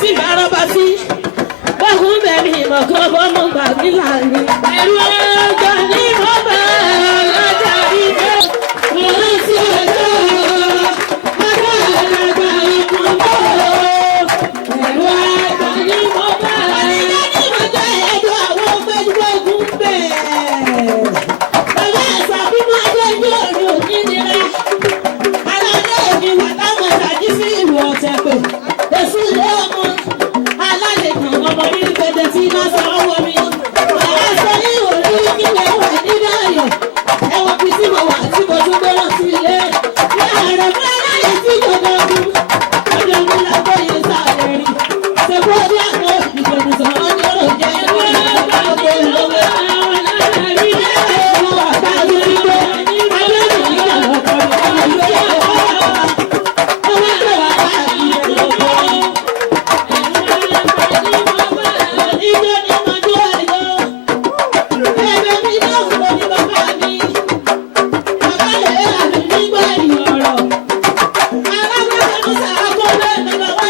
tí bàrọ̀ bá sí. Bọ́kùn bẹ̀rẹ̀ ìmọ̀kọ́ bọ́mọ gbàgbé lànà. Ẹ̀rù ọjọ́ ní bọ́bá ọlọ́jà ìfẹ́. Mo rántí ọjọ́ bàbá àgbà ọkùn bọ́. Ẹ̀rù ọjọ́ ní bọ́bá ọlọ́jà ẹ̀dùn àwọn gbẹ́dúgbògùn bẹ̀. Bàbá àṣà bí mo jẹ́ ní òru òkìnira. Aládé mi wà táwọn ìtàjí sí ìlú ọ̀tẹ̀ pé. Èsù ilé ọmọ alálejò ọmọ mi gbẹdẹ tí iná sọ ọwọ́ mi. Bàbá sọ ní òru kílẹ̀ wà nínú ayọ̀. Ẹ̀wọ̀n fi tí mo wà tí mo tún gbọ́rọ̀ sí ilé. Láàárọ̀ fún aláyè tí mo bọ̀ ọdún. Ọjọ́ mi lábọ́ yìí sáré rí. Ṣèpọ̀ ní àná ìgbẹ̀rù sọ̀rọ̀ ní ọ̀rọ̀ jẹ́ ẹgbẹ́ ọgbà ọgbà olówó. Bàbá